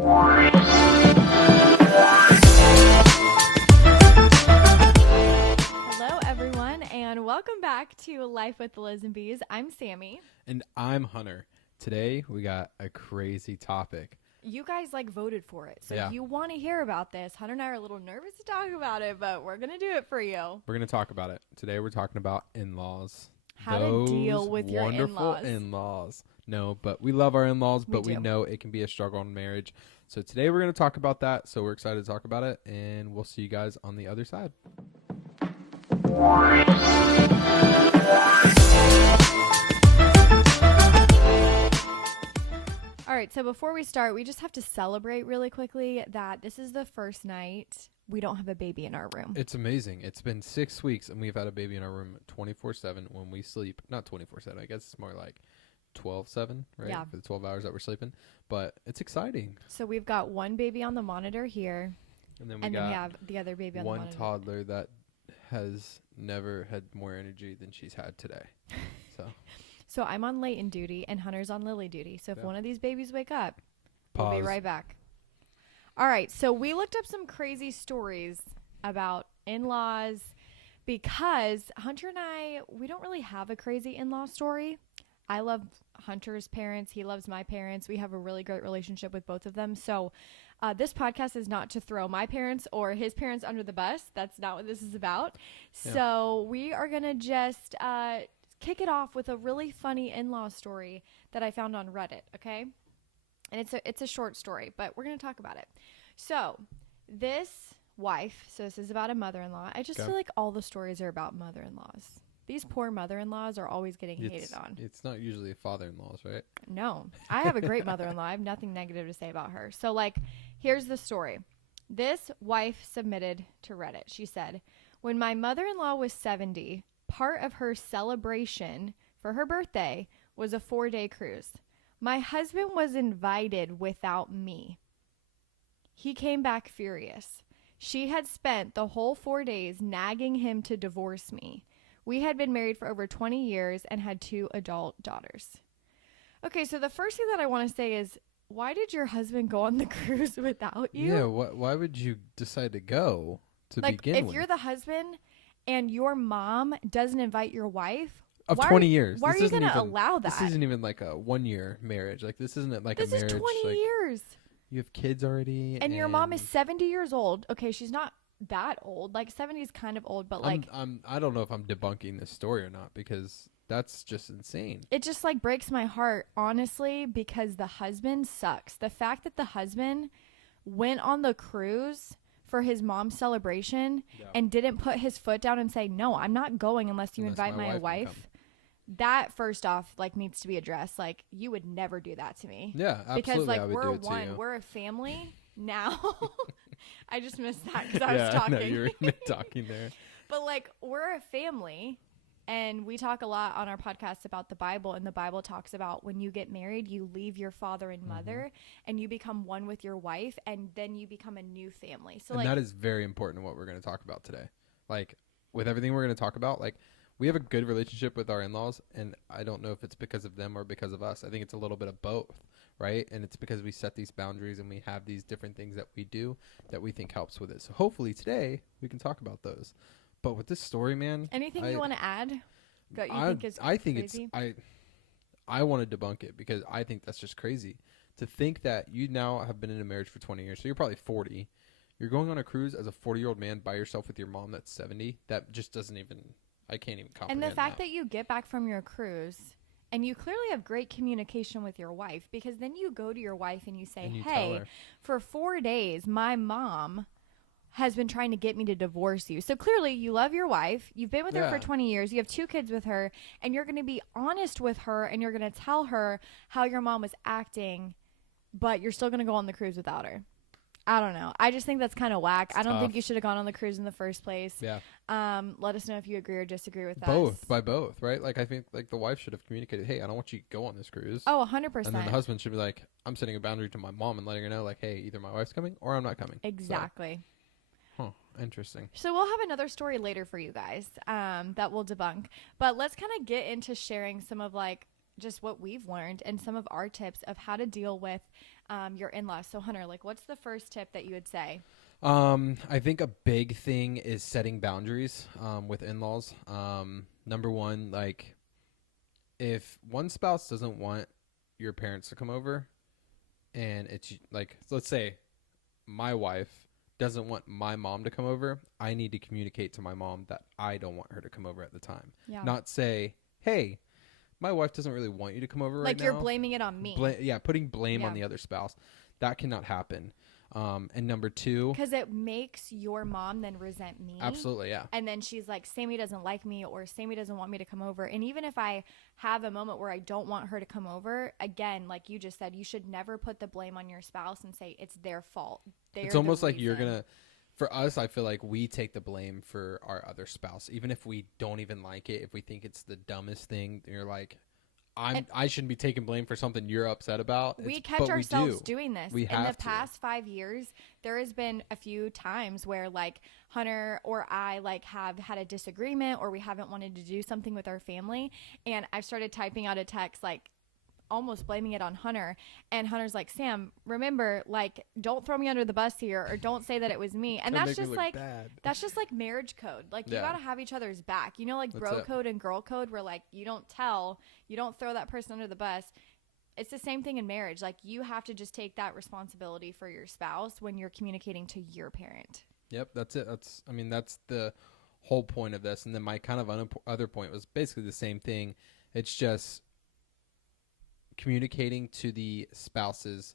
Hello, everyone, and welcome back to Life with the Liz and Bees. I'm Sammy. And I'm Hunter. Today, we got a crazy topic. You guys voted for it, so Yeah. you want to hear about this. Hunter and I are a little nervous to talk about it, but we're going to do it for you. We're going to talk about it. Today, we're talking about in-laws. How to deal with your wonderful in-laws. in-laws. No, but we love our in-laws, but we do. know it can be a struggle in marriage. So today, we're going to talk about that. So we're excited to talk about it, and we'll see you guys on the other side. All right, so before we start, we just have to celebrate really quickly that this is the first night we don't have a baby in our room. It's amazing. It's been 6 weeks, and we've had a baby in our room 24/7 when we sleep. Not 24/7. I guess it's more like 12/7, right? Yeah. For the 12 hours that we're sleeping. But it's exciting. So we've got one baby on the monitor here, And then and then we have the other baby on the one monitor. toddler that has never had more energy than she's had today. So I'm on Leighton duty, and Hunter's on Lily duty. So if Yeah. one of these babies wake up, Pause. we'll be right back. All right, so we looked up some crazy stories about in-laws because Hunter and I, we don't really have a crazy in-law story. I love Hunter's parents. He loves my parents. We have a really great relationship with both of them. So this podcast is not to throw my parents or his parents under the bus. That's not what this is about. Yeah. So we are going to just kick it off with a really funny in-law story that I found on Reddit, okay? And it's a short story, but we're going to talk about it. So this wife, so this is about a mother-in-law. I just Okay. feel like all the stories are about mother-in-laws. These poor mother-in-laws are always getting hated on. It's not usually father-in-laws, right? No, I have a great mother-in-law. I have nothing negative to say about her. So here's the story. This wife submitted to Reddit. She said, when my mother-in-law was 70, part of her celebration for her birthday was a 4-day cruise. My husband was invited without me. He came back furious. She had spent the whole 4 days nagging him to divorce me. We had been married for over 20 years and had 2 adult daughters. Okay, so the first thing that I want to say is, why did your husband go on the cruise without you? Yeah, why would you decide to go to begin if with? you're the husband and your mom doesn't invite your wife, Of why 20 are, years. Why This are you isn't going to even- allow that? This isn't even like a 1-year marriage. Like, this isn't like This a marriage. is 20 like, years. you have kids already. And your mom is 70 years old. Okay, she's not that old. 70 is kind of old, but I don't know if I'm debunking this story or not, because that's just insane. it just breaks my heart, honestly, because the husband sucks. The fact that the husband went on the cruise for his mom's celebration and didn't put his foot down and say, no, I'm not going unless you invite my wife. That first off, needs to be addressed. You would never do that to me. Yeah, absolutely. Because I would we're do it to you. we're a family now. I just missed that because I was talking. No, you were talking there. But we're a family, and we talk a lot on our podcast about the Bible, and the Bible talks about when you get married, you leave your father and mother, and you become one with your wife, and then you become a new family. So And that is very important in what we're going to talk about today. With everything we're going to talk about, we have a good relationship with our in-laws, and I don't know if it's because of them or because of us. I think it's a little bit of both, right? And it's because we set these boundaries and we have these different things that we do that we think helps with it. So hopefully today we can talk about those. But with this story, man, anything you want to add that you think is I think crazy? I want to debunk it, because I think that's just crazy to think that you now have been in a marriage for 20 years. So you're probably 40. You're going on a cruise as a 40-year-old man by yourself with your mom that's 70. That just doesn't even, I can't even comprehend. And the fact that you get back from your cruise and you clearly have great communication with your wife, because then you go to your wife and you say, And you tell hey, her. for 4 days, my mom has been trying to get me to divorce you. So clearly you love your wife. You've been with her for 20 years. You have 2 kids with her, and you're going to be honest with her, and you're going to tell her how your mom was acting, but you're still going to go on the cruise without her. I don't know. I just think that's kind of whack. I don't think you should have gone on the cruise in the first place. Yeah. Let us know if you agree or disagree with Both, us. by both, right? I think the wife should have communicated, hey, I don't want you to go on this cruise. Oh, 100%. And then the husband should be like, I'm setting a boundary to my mom and letting her know, hey, either my wife's coming or I'm not coming. Exactly. So, interesting. So we'll have another story later for you guys that we'll debunk. But let's kind of get into sharing some of just what we've learned and some of our tips of how to deal with your in-laws. So Hunter, like, what's the first tip that you would say? I think a big thing is setting boundaries with in-laws. Number one, like if one spouse doesn't want your parents to come over, and it's like, let's say my wife doesn't want my mom to come over, I need to communicate to my mom that I don't want her to come over at the time. Yeah. Not say, hey, my wife doesn't really want you to come over right Like now. you're blaming it on me. Putting blame Yeah. on the other spouse. That cannot happen. And number two, Because it makes your mom then resent me. absolutely, yeah. And then she's like, Sammy doesn't like me, or Sammy doesn't want me to come over. And even if I have a moment where I don't want her to come over, again, like you just said, you should never put the blame on your spouse and say it's their fault. It's almost like you're going to, for us, I feel like we take the blame for our other spouse. Even if we don't even like it, if we think it's the dumbest thing, you're like, I shouldn't be taking blame for something you're upset about. We catch ourselves doing this. We In have the past 5 years, there has been a few times where like Hunter or I like have had a disagreement, or we haven't wanted to do something with our family. And I've started typing out a text like almost blaming it on Hunter, and Hunter's like, Sam, remember, like, don't throw me under the bus here, or don't say that it was me. And that's just like that's just like marriage code. Like you gotta have each other's back, you know, like bro code and girl code, where like you don't throw that person under the bus. It's the same thing in marriage. Like you have to just take that responsibility for your spouse when you're communicating to your parent. Yep, that's it. That's the whole point of this. And then my kind of other point was basically the same thing. It's just communicating to the spouse's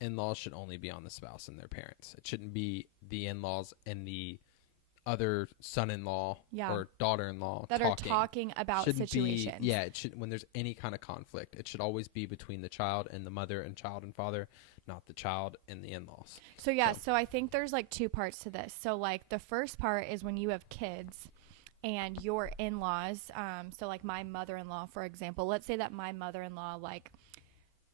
in-laws should only be on the spouse and their parents. It shouldn't be the in-laws and the other son-in-law or daughter-in-law that are talking about situations. It should, when there's any kind of conflict, it should always be between the child and the mother, and child and father, not the child and the in-laws. So I think there's like two parts to this. So like the first part is when you have kids and your in-laws, so like my mother-in-law, for example, let's say that my mother-in-law like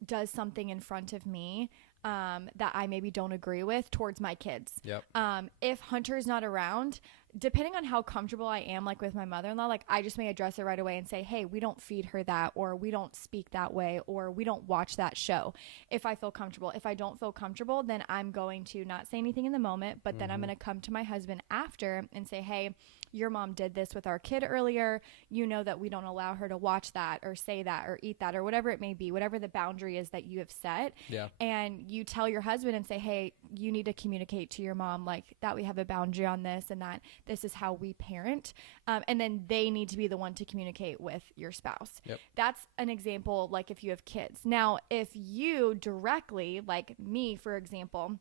does something in front of me that I maybe don't agree with towards my kids. Yep. If Hunter's not around, depending on how comfortable I am like with my mother-in-law, like I just may address it right away and say, hey, we don't feed her that, or we don't speak that way, or we don't watch that show if I feel comfortable. If I don't feel comfortable, then I'm going to not say anything in the moment, but then I'm going to come to my husband after and say, hey, your mom did this with our kid earlier. You know that we don't allow her to watch that or say that or eat that or whatever it may be, whatever the boundary is that you have set. Yeah. And you tell your husband and say, hey, you need to communicate to your mom like that we have a boundary on this, and that this is how we parent. And then they need to be the one to communicate with your spouse. Yep. That's an example, like if you have kids. Now, if you directly, like me, for example,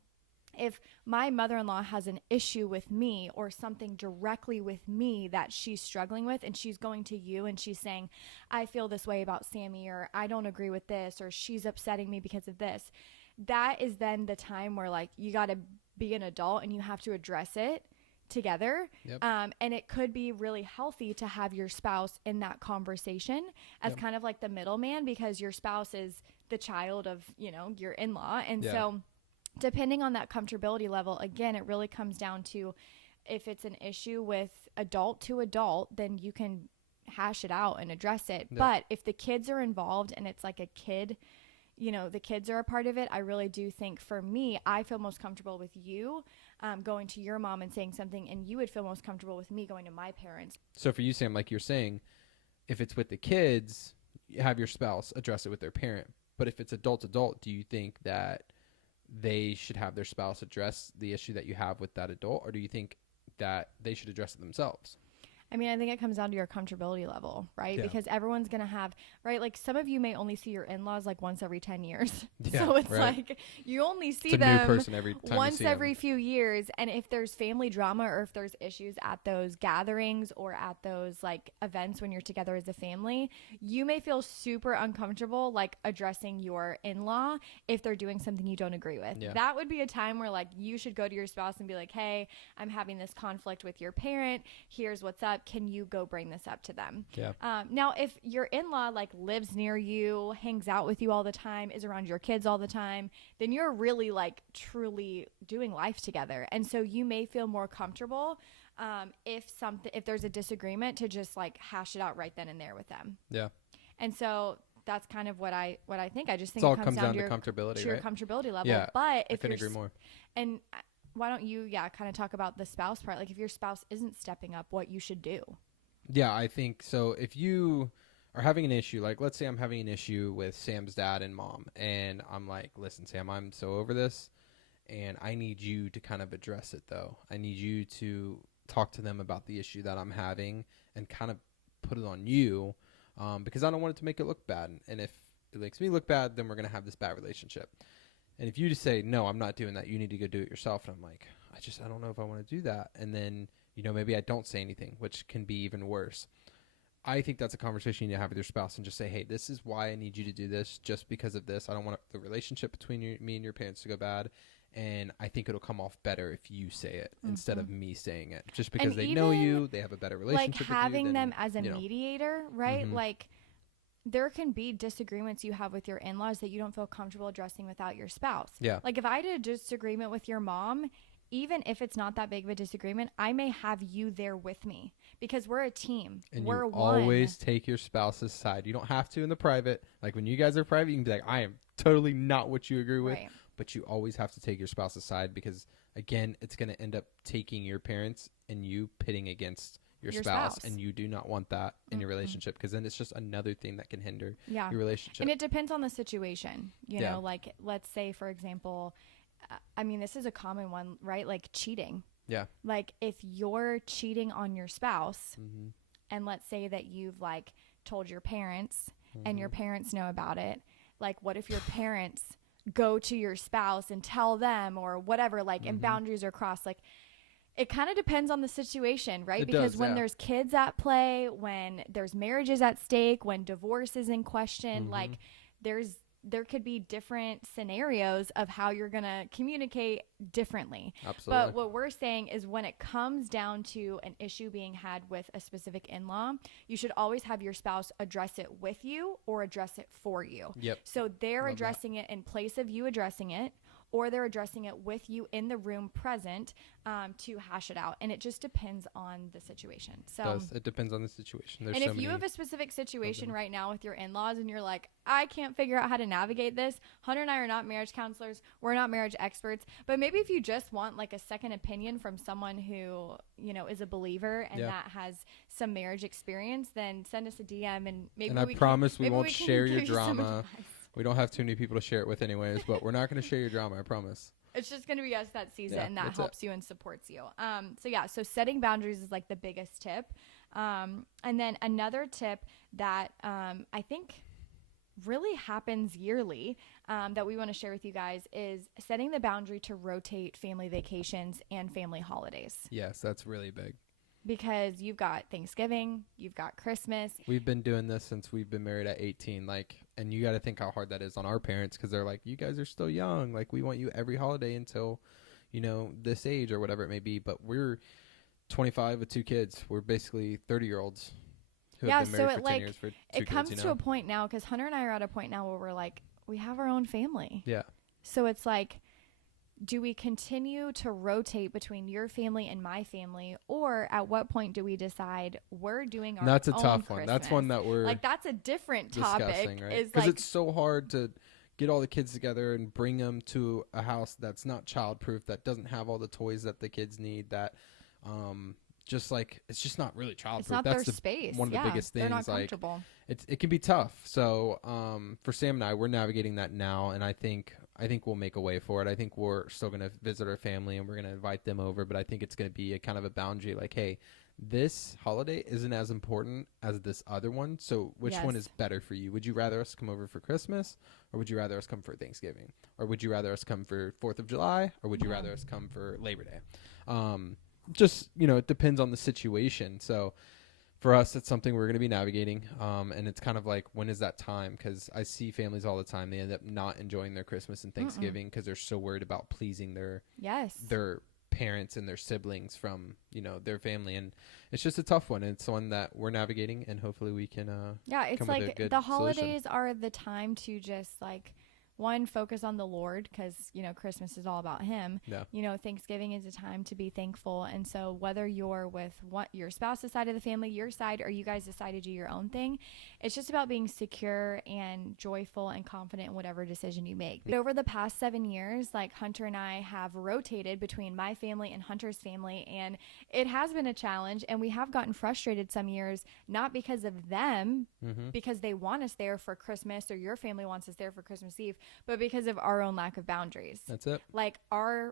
if my mother-in-law has an issue with me or something directly with me that she's struggling with, and she's going to you and she's saying, I feel this way about Sammy, or I don't agree with this, or she's upsetting me because of this, that is then the time where like you got to be an adult and you have to address it together. Yep. And it could be really healthy to have your spouse in that conversation as kind of like the middleman, because your spouse is the child of, you know, your in-law. And so depending on that comfortability level, again, it really comes down to if it's an issue with adult to adult, then you can hash it out and address it. Yeah. But if the kids are involved and it's like a kid, you know, the kids are a part of it, I really do think for me, I feel most comfortable with you going to your mom and saying something, and you would feel most comfortable with me going to my parents. So for you, Sam, like you're saying, if it's with the kids, you have your spouse address it with their parent. But if it's adult, do you think that they should have their spouse address the issue that you have with that adult, or do you think that they should address it themselves? I mean, I think it comes down to your comfortability level, right? Yeah. Because everyone's going to have, right? Like some of you may only see your in-laws like once every 10 years. Yeah, so it's right. like you only see It's a them new person every time once you see every them. few years. And if there's family drama, or if there's issues at those gatherings or at those like events when you're together as a family, you may feel super uncomfortable like addressing your in-law if they're doing something you don't agree with. Yeah. That would be a time where like you should go to your spouse and be like, hey, I'm having this conflict with your parent. Here's what's up. Can you go bring this up to them? Yeah. Now, if your in-law like lives near you, hangs out with you all the time, is around your kids all the time, then you're really like truly doing life together. And so you may feel more comfortable if there's a disagreement to just like hash it out right then and there with them. Yeah. And so that's kind of what I think. I just think It all it comes down to to your, comfortability, to your right? comfortability level. Yeah, But I if couldn't you're agree more. and why don't you kind of talk about the spouse part? Like if your spouse isn't stepping up, what you should do. Yeah, I think so. If you are having an issue, like let's say I'm having an issue with Sam's dad and mom, and I'm like, listen, Sam, I'm so over this, and I need you to kind of address it, though. I need you to talk to them about the issue that I'm having and kind of put it on you, because I don't want it to make it look bad. And if it makes me look bad, then we're going to have this bad relationship. And if you just say, no, I'm not doing that, you need to go do it yourself. And I'm like, I don't know if I want to do that. And then, maybe I don't say anything, which can be even worse. I think that's a conversation you need to have with your spouse and just say, hey, this is why I need you to do this, just because of this. I don't want the relationship between me and your parents to go bad. And I think it'll come off better if you say it instead of me saying it. Just because And they know you, they have a better relationship with you. Like having them then, as a mediator, right? Mhm. Like there can be disagreements you have with your in-laws that you don't feel comfortable addressing without your spouse. Yeah. Like if I had a disagreement with your mom, even if it's not that big of a disagreement, I may have you there with me because we're a team. And we're you one. always take your spouse's side. You don't have to in the private. Like when you guys are private, you can be like, I am totally not what you agree with. Right. But you always have to take your spouse's side because, again, it's going to end up taking your parents and you pitting against your spouse. And you do not want that in your relationship because then it's just another thing that can hinder your relationship. And it depends on the situation. You Yeah. know, like let's say, for example, I mean, this is a common one, right? Like cheating. Yeah. Like if you're cheating on your spouse Mm-hmm. and let's say that you've like told your parents Mm-hmm. and your parents know about it. Like what if your parents go to your spouse and tell them or whatever, like, Mm-hmm. and boundaries are crossed? Like it kind of depends on the situation, right? It Because does, when yeah. there's kids at play, when there's marriages at stake, when divorce is in question, Mm-hmm. like there could be different scenarios of how you're going to communicate differently. Absolutely. But what we're saying is when it comes down to an issue being had with a specific in-law, you should always have your spouse address it with you or address it for you. Yep. So they're Love addressing it in place of you addressing it, or they're addressing it with you in the room present to hash it out. And it just depends on the situation. So It depends on the situation. There's and so if you many have a specific situation right now with your in-laws and you're like, I can't figure out how to navigate this. Hunter and I are not marriage counselors. We're not marriage experts. But maybe if you just want like a second opinion from someone who, is a believer and that has some marriage experience, then send us a DM and maybe And I promise we won't can share your give you some drama. advice. We don't have too many people to share it with anyways, but we're not going to share your drama, I promise. It's just going to be us that sees it and that that's helps you and supports you. So setting boundaries is like the biggest tip. And then another tip that I think really happens yearly that we want to share with you guys is setting the boundary to rotate family vacations and family holidays. Yes, that's really big. Because you've got Thanksgiving, you've got Christmas. We've been doing this since we've been married at 18. And you got to think how hard that is on our parents because they're like, you guys are still young. Like, we want you every holiday until, this age or whatever it may be. But we're 25 with 2 kids. We're basically 30-year-olds who have been married for 10 years for 2 it comes kids, to a point now because Hunter and I are at a point now where we're like, we have our own family. Yeah. So it's like, do we continue to rotate between your family and my family, or at what point do we decide we're doing our own That's a tough Christmas? one. That's one that we're like that's a different topic. discussing, right? Is Because like it's so hard to get all the kids together and bring them to a house that's not childproof, that doesn't have all the toys that the kids need, that just like it's just not really childproof. it's not That's their space. one of the biggest things. They're not like comfortable. it can be tough. So for Sam and I, we're navigating that now, and I think we'll make a way for it. I think we're still going to visit our family and we're going to invite them over, but I think it's going to be a kind of a boundary like, hey, this holiday isn't as important as this other one. So which one is better for you? Would you rather us come over for Christmas, or would you rather us come for Thanksgiving? Or would you rather us come for 4th of July, or would you rather us come for Labor Day? Just, it depends on the situation. So for us, it's something we're going to be navigating. And it's kind of like, when is that time? Because I see families all the time. They end up not enjoying their Christmas and Thanksgiving because they're so worried about pleasing their parents and their siblings from, their family. And it's just a tough one. It's one that we're navigating, and hopefully we can it's come like with a good the holidays solution. are the time to just like one, focus on the Lord, because, Christmas is all about him. Yeah. Thanksgiving is a time to be thankful. And so whether you're with your spouse's side of the family, your side, or you guys decide to do your own thing, it's just about being secure and joyful and confident in whatever decision you make. But over the past 7 years, like, Hunter and I have rotated between my family and Hunter's family, and it has been a challenge, and we have gotten frustrated some years, not because of them, because they want us there for Christmas, or your family wants us there for Christmas Eve, but because of our own lack of boundaries. That's it. Like,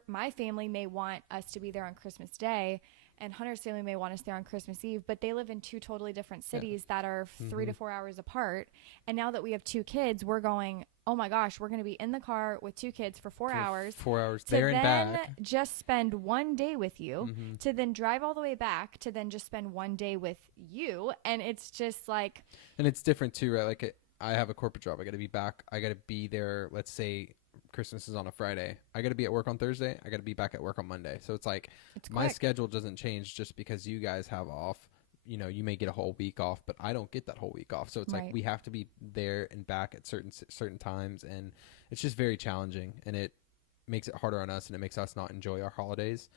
my family may want us to be there on Christmas Day, and Hunter's family may want us there on Christmas Eve, but they live in two totally different cities that are 3 to 4 hours apart. And now that we have 2 kids, we're going, oh my gosh, we're going to be in the car with 2 kids for 4 hours. 4 hours there and back. Just spend 1 day with you, to then drive all the way back, to then just spend 1 day with you. And it's just like. And it's different too, right? Like, I have a corporate job. I got to be back. I got to be there. Let's say Christmas is on a Friday. I got to be at work on Thursday. I got to be back at work on Monday. So it's like, my schedule doesn't change just because you guys have off. You may get a whole week off, but I don't get that whole week off. So it's like, we have to be there and back at certain times, and it's just very challenging, and it makes it harder on us, and it makes us not enjoy our holidays.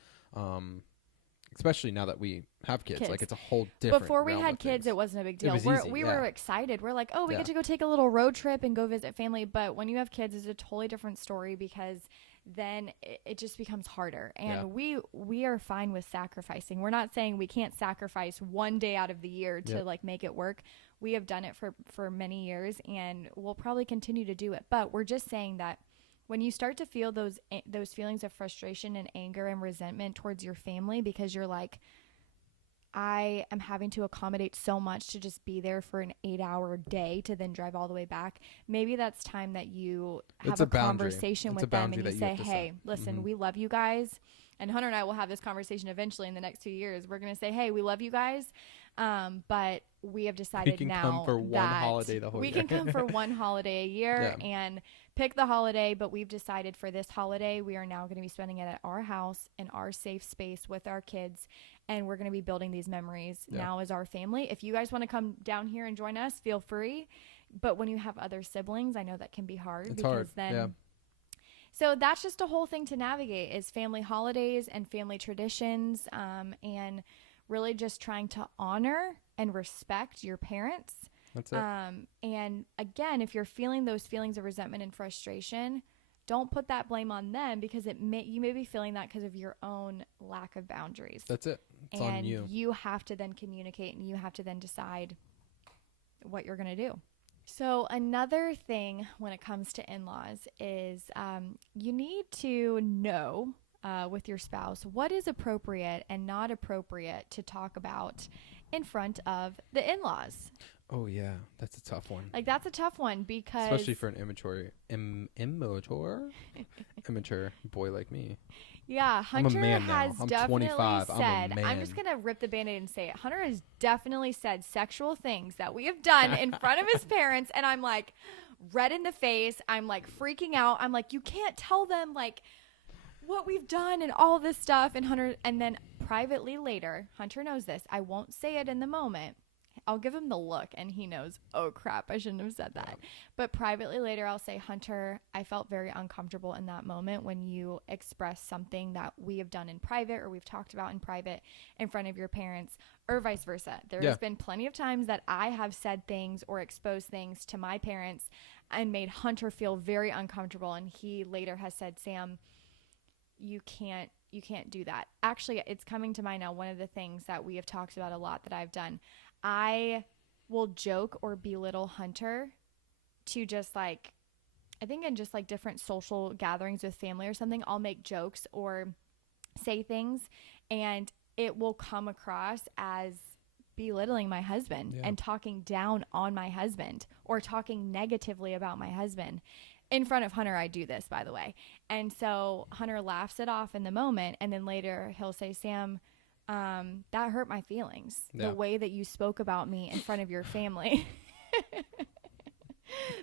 Especially now that we have kids. Like, it's a whole different. Before we had kids, it wasn't a big deal. We were excited. We're like, oh, we get to go take a little road trip and go visit family. But when you have kids, it's a totally different story, because then it just becomes harder. And we are fine with sacrificing. We're not saying we can't sacrifice 1 day out of the year to like make it work. We have done it for many years, and we'll probably continue to do it. But we're just saying that when you start to feel those feelings of frustration and anger and resentment towards your family, because you're like, I am having to accommodate so much to just be there for an 8-hour day to then drive all the way back. Maybe that's time that you have a conversation with them, and you say, hey, listen, we love you guys. And Hunter and I will have this conversation eventually in the next 2 years. We're going to say, hey, we love you guys. But we have decided now that we can come for one holiday a year and pick the holiday. But we've decided for this holiday, we are now going to be spending it at our house in our safe space with our kids. And we're going to be building these memories now as our family. If you guys want to come down here and join us, feel free. But when you have other siblings, I know that can be hard. It's hard. So that's just a whole thing to navigate, is family holidays and family traditions, and really just trying to honor and respect your parents. That's it. And again, if you're feeling those feelings of resentment and frustration, don't put that blame on them, because you may be feeling that because of your own lack of boundaries. That's it. It's on you. And you have to then communicate, and you have to then decide what you're going to do. So another thing when it comes to in-laws is you need to know with your spouse what is appropriate and not appropriate to talk about in front of the in-laws. Oh, yeah. That's a tough one. Like, that's a tough one, because especially for an immature boy like me. Yeah, Hunter has definitely 25. said, I'm just going to rip the Band-Aid and say it. Hunter has definitely said sexual things that we have done in front of his parents, and I'm like red in the face. I'm like freaking out. I'm like, you can't tell them like what we've done and all this stuff. And then privately later, Hunter knows this. I won't say it in the moment. I'll give him the look, and he knows, oh crap, I shouldn't have said that. But privately later, I'll say, Hunter, I felt very uncomfortable in that moment when you expressed something that we have done in private, or we've talked about in private, in front of your parents, or vice versa. There has been plenty of times that I have said things or exposed things to my parents and made Hunter feel very uncomfortable. And he later has said, Sam, you can't do that. Actually, it's coming to mind now. One of the things that we have talked about a lot that I've done, I will joke or belittle Hunter to just like, I think in just like different social gatherings with family or something, I'll make jokes or say things, and it will come across as belittling my husband and talking down on my husband or talking negatively about my husband. In front of Hunter, I do this, by the way. And so Hunter laughs it off in the moment, and then later he'll say, Sam, that hurt my feelings. The way that you spoke about me in front of your family.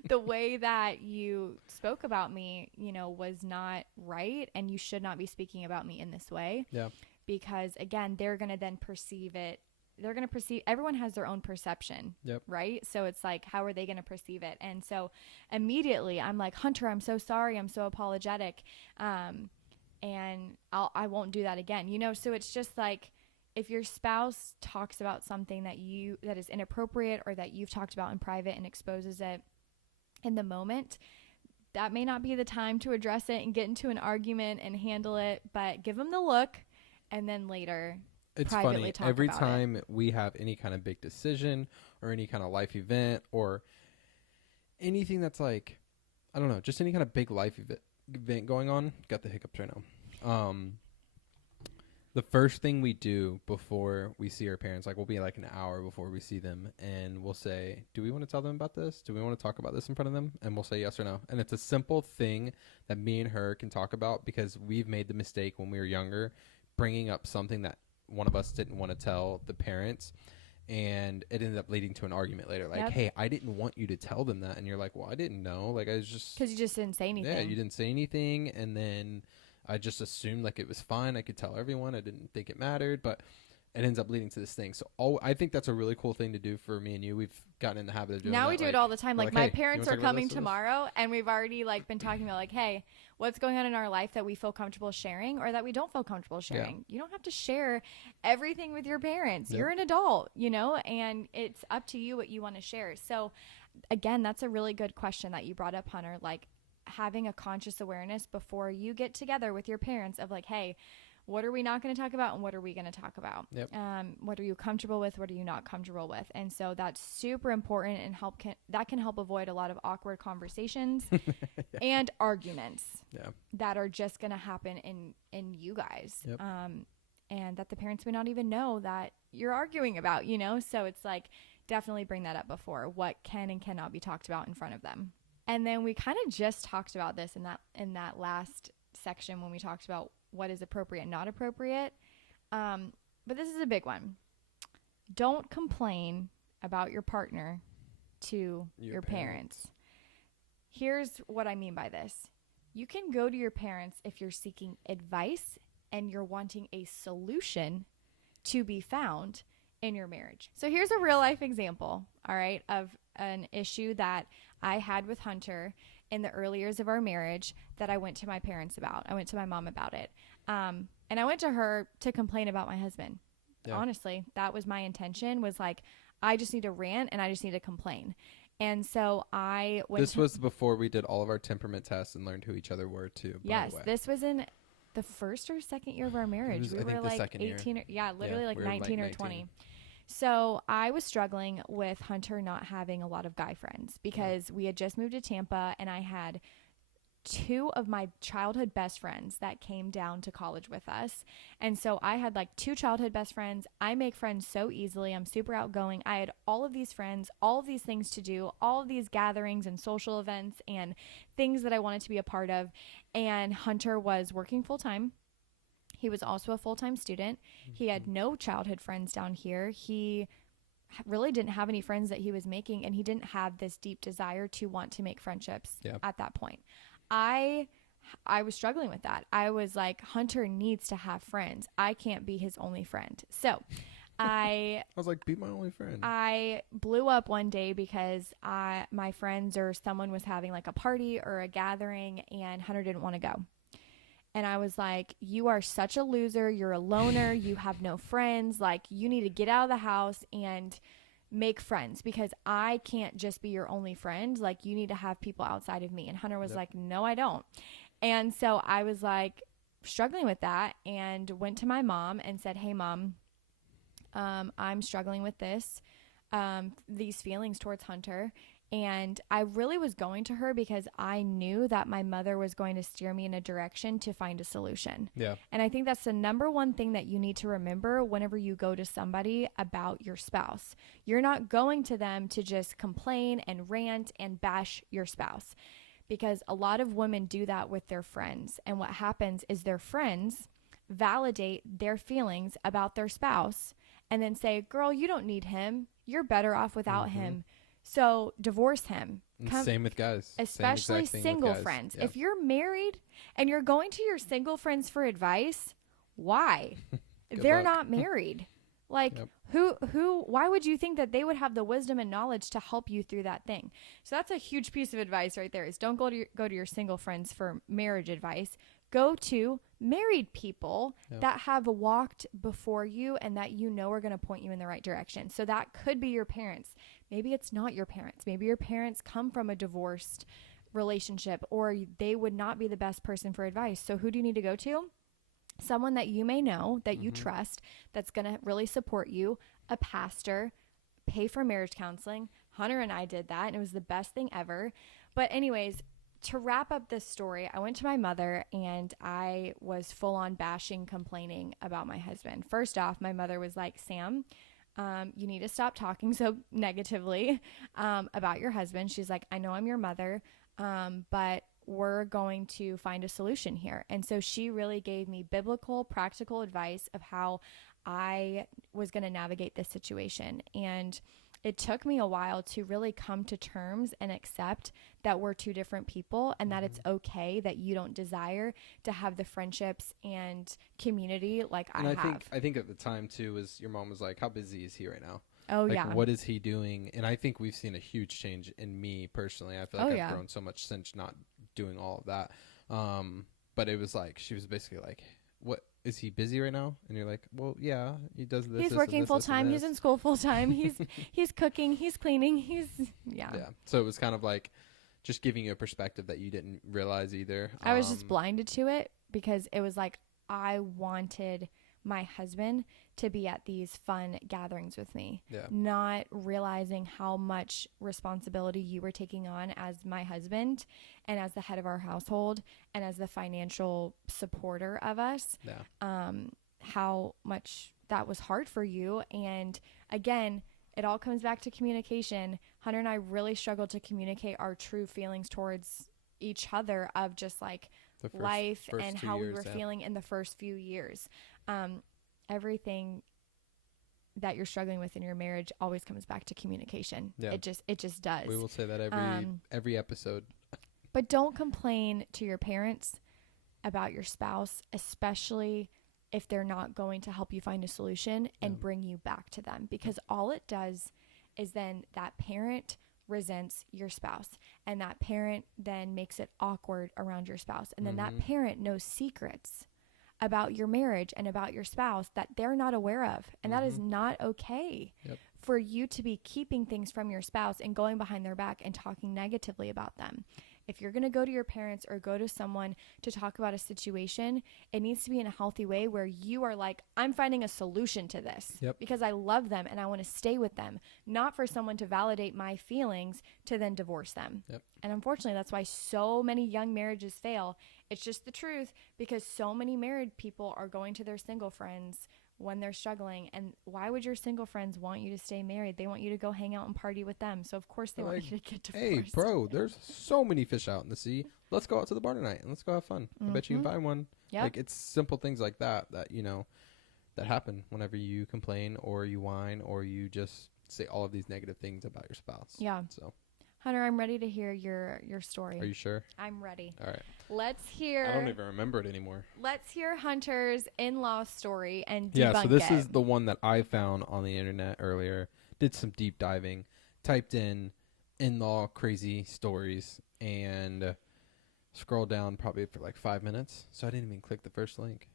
The way that you spoke about me, was not right, and you should not be speaking about me in this way. Yeah. Because again, they're going to then perceive it they're going to perceive, everyone has their own perception. Yep. Right. So it's like, how are they going to perceive it? And so immediately I'm like, Hunter, I'm so sorry. I'm so apologetic. And I won't do that again, you know? So it's just like, if your spouse talks about something that is inappropriate or that you've talked about in private and exposes it in the moment, that may not be the time to address it and get into an argument and handle it, but give them the look and then later it's privately funny. talk Every about time we have any kind of big decision or any kind of life event or anything that's like, I don't know, just any kind of big life event going on, got the hiccups right now. The first thing we do before we see our parents, like we'll be like an hour before we see them, and we'll say, do we want to tell them about this? Do we want to talk about this in front of them? And we'll say yes or no. And it's a simple thing that me and her can talk about because we've made the mistake when we were younger, bringing up something that one of us didn't want to tell the parents, and it ended up leading to an argument later. Like, Yep. hey, I didn't want you to tell them that. And you're like, well, I didn't know. Like, I was just... because you just didn't say anything. Yeah, you didn't say anything, and then I just assumed like it was fine. I could tell everyone. I didn't think it mattered, but it ends up leading to this thing. So I think that's a really cool thing to do for me and you. We've gotten in the habit of doing now that. we do like, it all the time. Like, like, my hey, you parents wanna are talk about coming this? tomorrow, and we've already like been talking about like, hey, what's going on in our life that we feel comfortable sharing or that we don't feel comfortable sharing. You don't have to share everything with your parents. Yep. You're an adult, you know, and it's up to you what you want to share. So again, that's a really good question that you brought up, Hunter. Like, having a conscious awareness before you get together with your parents of like, hey, what are we not going to talk about and what are we going to talk about? Yep. What are you comfortable with? What are you not comfortable with? And so that's super important and that can help avoid a lot of awkward conversations and arguments that are just going to happen in you guys. Yep. And that the parents may not even know that you're arguing about, you know? So it's like, definitely bring that up before what can and cannot be talked about in front of them. And then we kind of just talked about this in that last section when we talked about what is appropriate and not appropriate. But this is a big one. Don't complain about your partner to your parents. Here's what I mean by this. You can go to your parents if you're seeking advice and you're wanting a solution to be found in your marriage. So here's a real life example, all right, of an issue that I had with Hunter in the early years of our marriage that I went to my parents about. I went to my mom about it. And I went to her to complain about my husband. Yeah. Honestly, that was my intention, was like, I just need to rant and I just need to complain. And so I went This was before we did all of our temperament tests and learned who each other were too. Yes, this was in the first or second year of our marriage. We were like 18 or, literally like 19 or 20. So I was struggling with Hunter not having a lot of guy friends because we had just moved to Tampa and I had two of my childhood best friends that came down to college with us. And so I had like two childhood best friends. I make friends so easily. I'm super outgoing. I had all of these friends, all of these things to do, all of these gatherings and social events and things that I wanted to be a part of. And Hunter was working full time. He was also a full-time student. He had no childhood friends down here. He really didn't have any friends that he was making, and he didn't have this deep desire to want to make friendships at that point. I was struggling with that. I was like, Hunter needs to have friends. I can't be his only friend. So I was like, be my only friend. I blew up one day because my friends or someone was having like a party or a gathering, and Hunter didn't want to go. And I was like, you are such a loser. You're a loner. You have no friends. Like, you need to get out of the house and make friends because I can't just be your only friend. Like, you need to have people outside of me. And Hunter was like, no, I don't. And so I was like struggling with that and went to my mom and said, hey, Mom, I'm struggling with this, these feelings towards Hunter. And I really was going to her because I knew that my mother was going to steer me in a direction to find a solution. Yeah. And I think that's the number one thing that you need to remember whenever you go to somebody about your spouse. You're not going to them to just complain and rant and bash your spouse, because a lot of women do that with their friends. And what happens is their friends validate their feelings about their spouse and then say, girl, you don't need him. You're better off without him. So divorce him. Same with guys. Especially single friends. Yep. If you're married and you're going to your single friends for advice, why? They're not married. Like, Yep. why would you think that they would have the wisdom and knowledge to help you through that thing? So that's a huge piece of advice right there, is don't go to your single friends for marriage advice. Go to married people Yep. that have walked before you and that you know are going to point you in the right direction. So that could be your parents. Maybe it's not your parents. Maybe your parents come from a divorced relationship, or they would not be the best person for advice. So who do you need to go to? Someone that you may know, that you trust, that's going to really support you, a pastor, pay for marriage counseling. Hunter and I did that, and it was the best thing ever. But anyways, to wrap up this story, I went to my mother and I was full on bashing, complaining about my husband. First off, my mother was like, Sam, you need to stop talking so negatively about your husband. She's like, I know I'm your mother, but we're going to find a solution here. And so she really gave me biblical, practical advice of how I was going to navigate this situation. And it took me a while to really come to terms and accept that we're two different people, and that it's okay that you don't desire to have the friendships and community like And I have. I think at the time too was your mom was like, how busy is he right now? Oh, Like, yeah. what is he doing? And I think we've seen a huge change in me personally. I feel like I've grown so much since not doing all of that. But it was like, she was basically like, what, is he busy right now? And you're like, well, yeah, he does this. He's this, working and this, full this, and time. He's this. in school full time. He's cooking. He's cleaning. Yeah. So it was kind of like just giving you a perspective that you didn't realize either. I was just blinded to it because it was like I wanted my husband to be at these fun gatherings with me, not realizing how much responsibility you were taking on as my husband and as the head of our household and as the financial supporter of us, how much that was hard for you. And again, it all comes back to communication. Hunter and I really struggled to communicate our true feelings towards each other of just like life and how we were feeling in the first few years. Everything that you're struggling with in your marriage always comes back to communication. It just does. We will say that every episode. But don't complain to your parents about your spouse, especially if they're not going to help you find a solution and bring you back to them, because all it does is then that parent resents your spouse, and that parent then makes it awkward around your spouse, and then that parent knows secrets about your marriage and about your spouse that they're not aware of, and that is not okay for you to be keeping things from your spouse and going behind their back and talking negatively about them. If you're going to go to your parents or go to someone to talk about a situation, it needs to be in a healthy way where you are like, I'm finding a solution to this because I love them and I want to stay with them, not for someone to validate my feelings to then divorce them. And unfortunately, that's why so many young marriages fail. It's just the truth, because so many married people are going to their single friends when they're struggling. And why would your single friends want you to stay married? They want you to go hang out and party with them. So of course they want you to get divorced. Hey, bro, there's so many fish out in the sea. Let's go out to the bar tonight and let's go have fun. I bet you can find one. Like, it's simple things like that, that happen whenever you complain or you whine or you just say all of these negative things about your spouse. So, Hunter, I'm ready to hear your story. Are you sure? I'm ready. All right. Let's hear. I don't even remember it anymore. Let's hear Hunter's in-law story and debunk so this is the one that I found on the internet earlier. Did some deep diving, typed in-law crazy stories, and scrolled down probably for like 5 minutes. So I didn't even click the first link.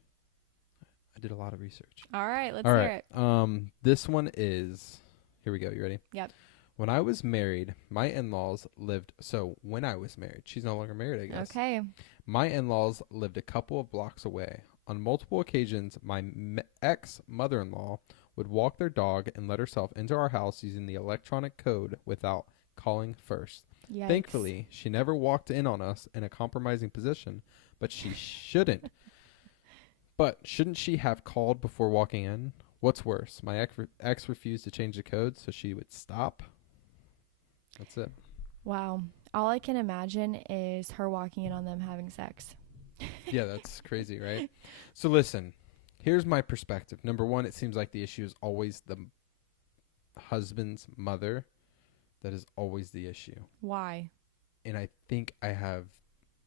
I did a lot of research. All right, let's hear it. This one is. Here we go. You ready? Yep. When I was married, my in-laws lived. So when I was married, she's no longer married, I guess. Okay. My in-laws lived a couple of blocks away. On multiple occasions, my ex-mother-in-law would walk their dog and let herself into our house using the electronic code without calling first. Yikes. Thankfully, she never walked in on us in a compromising position, but she shouldn't. But shouldn't she have called before walking in? What's worse, my ex refused to change the code, so she would stop. That's it. Wow. All I can imagine is her walking in on them having sex. Yeah, that's crazy, right? So listen, here's my perspective. Number one, it seems like the issue is always the husband's mother. That is always the issue. Why? And I think I have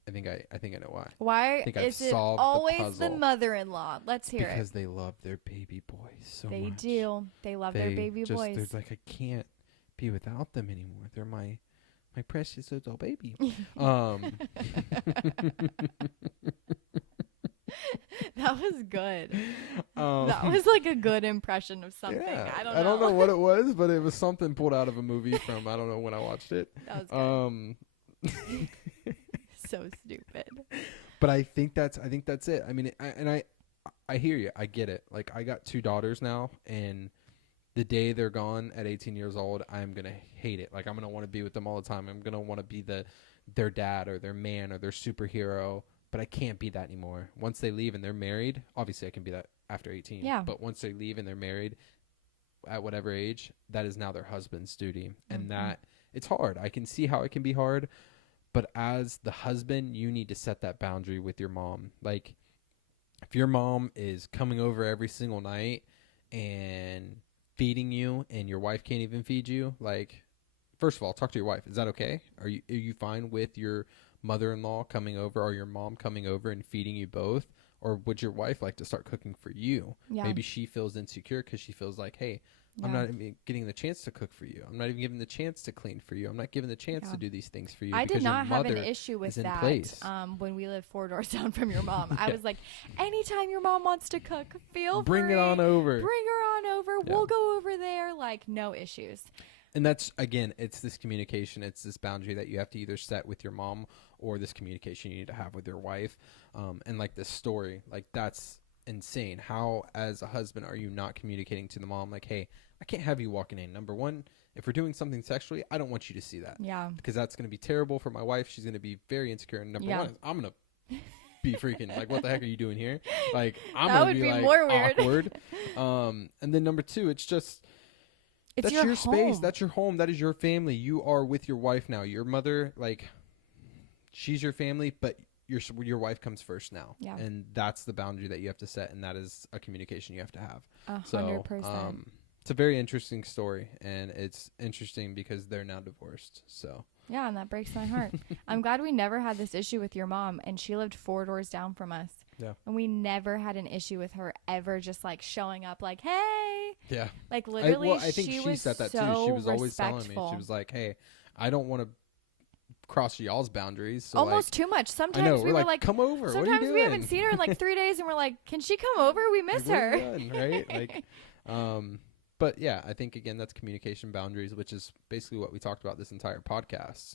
I think I know why. Why think I've is it solved the always the puzzle. mother-in-law? Let's hear Because it. they love their baby boys so They much. do. They love their baby just, boys. They're like, I can't be without them anymore. They're my precious little baby. That was good. That Um, was like a good impression of something. yeah, I don't know. I don't know what it was, but it was something pulled out of a movie from I don't know when I watched it. That was good. So stupid. But I think that's it. I mean, I hear you. I get it. Like I got 2 daughters now, and the day they're gone at 18 years old, I'm gonna hate it. Like I'm gonna want to be with them all the time. I'm gonna want to be their dad or their man or their superhero. But I can't be that anymore. Once they leave and they're married, obviously I can be that after 18. Yeah. But once they leave and they're married, at whatever age, that is now their husband's duty, and that it's hard. I can see how it can be hard. But as the husband, you need to set that boundary with your mom. Like, if your mom is coming over every single night and feeding you and your wife can't even feed you, like, first of all, talk to your wife. Is that okay? Are you fine with your mother-in-law coming over or your mom coming over and feeding you both? Or would your wife like to start cooking for you? Yeah. Maybe she feels insecure because she feels like, hey, Yeah. I'm not even getting the chance to cook for you. I'm not even given the chance to clean for you. I'm not given the chance to do these things for you. I did because your not have an mother issue with is in that place. when we lived 4 doors down from your mom. I was like, anytime your mom wants to cook, feel Bring free. it on over. Bring her on over. Yeah. We'll go over there. Like, no issues. And that's, again, it's this communication. It's this boundary that you have to either set with your mom or this communication you need to have with your wife. And like this story, like that's insane. How, as a husband, are you not communicating to the mom? Like, hey, I can't have you walking in. Number one, if we're doing something sexually, I don't want you to see that. Yeah. Because that's going to be terrible for my wife. She's going to be very insecure. And number one, I'm going to be freaking like, what the heck are you doing here? Like, I'm That going would to be be like more weird. awkward. And then number two, it's just, It's that's your space. home. That's your home. That is your family. You are with your wife now. Your mother, like, she's your family, but your wife comes first now. Yeah. And that's the boundary that you have to set, and that is a communication you have to have. 100%. It's a very interesting story, and it's interesting because they're now divorced. So Yeah, and that breaks my heart. I'm glad we never had this issue with your mom, and she lived 4 doors down from us. Yeah. And we never had an issue with her ever just like showing up like, hey. yeah, Like literally I think she she was said that so too. She was always respectful. telling me, she was like, hey, I don't want to cross y'all's boundaries. So Almost like, too much. I Sometimes know, we we're were like, come over. What are you sometimes doing? we haven't seen her in like 3 days and we're like, can she come over? We miss Like, what her. are you doing, right? Like, but yeah, I think again that's communication boundaries, which is basically what we talked about this entire podcast.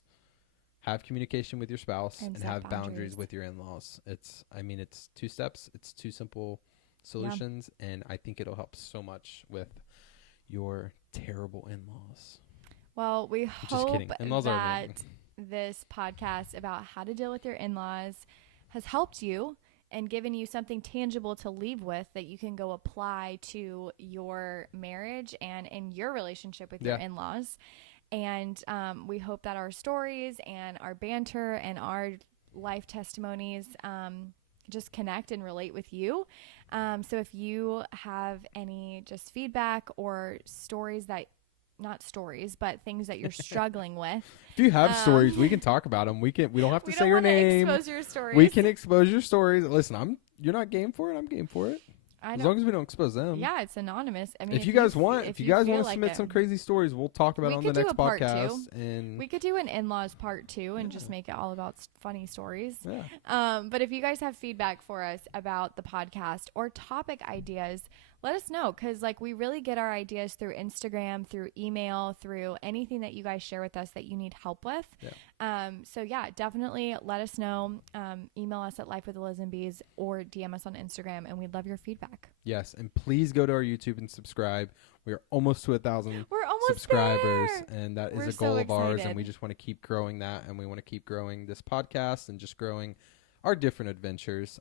Have communication with your spouse And and set have boundaries boundaries. with your in-laws. It's 2 steps. It's 2 simple solutions, and I think it'll help so much with your terrible in-laws. Well, we Just hope kidding. In-laws are that amazing. this podcast about how to deal with your in-laws has helped you and given you something tangible to leave with that you can go apply to your marriage and in your relationship with your Yeah. in-laws. And we hope that our stories and our banter and our life testimonies just connect and relate with you. So if you have any just feedback or stories that, not stories, but things that you're struggling with. If you have stories, we can talk about them. We don't have to We say don't your wanna name. expose your stories. We can expose your stories. Listen, you're not game for it. I'm game for it. I As don't, long as we don't expose them. yeah, it's anonymous. I mean, If you guys feel want to like submit it. some crazy stories, we'll talk about We it on the could do next a part podcast. And We could do an in-laws part 2 and just make it all about funny stories. yeah. But if you guys have feedback for us about the podcast or topic ideas, let us know, because like we really get our ideas through Instagram, through email, through anything that you guys share with us that you need help with. Yeah. So yeah, definitely let us know. Email us at Life with the Liz and Bees or DM us on Instagram, and we'd love your feedback. Yes, and please go to our YouTube and subscribe. We are almost to 1,000 We're almost subscribers, there. and that is We're a so goal of ours. excited. And we just want to keep growing that, and we want to keep growing this podcast and just growing our different adventures.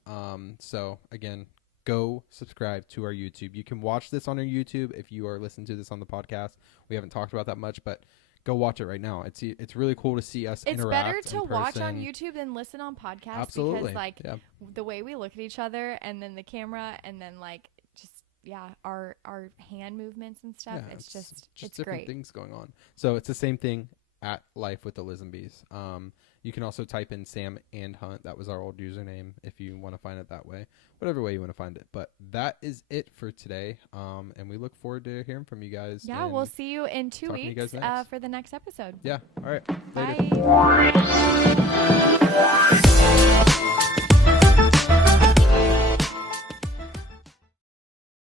So again, go subscribe to our YouTube. You can watch this on our YouTube if you are listening to this on the podcast. We haven't talked about that much, but go watch it right now. It's really cool to see us It's interact better to in watch on person. YouTube than listen on podcasts. Absolutely. Because like Yeah. the way we look at each other and then the camera and then like just our hand movements and stuff, Yeah, it's just it's different great. things going on. So it's the same thing at Life with the Lisenbees. You can also type in Sam and Hunt. That was our old username if you want to find it that way. Whatever way you want to find it. But that is it for today. And we look forward to hearing from you guys. Yeah, we'll see you in 2 talking to you weeks guys next. for the next episode. Yeah. All right. Later. Bye.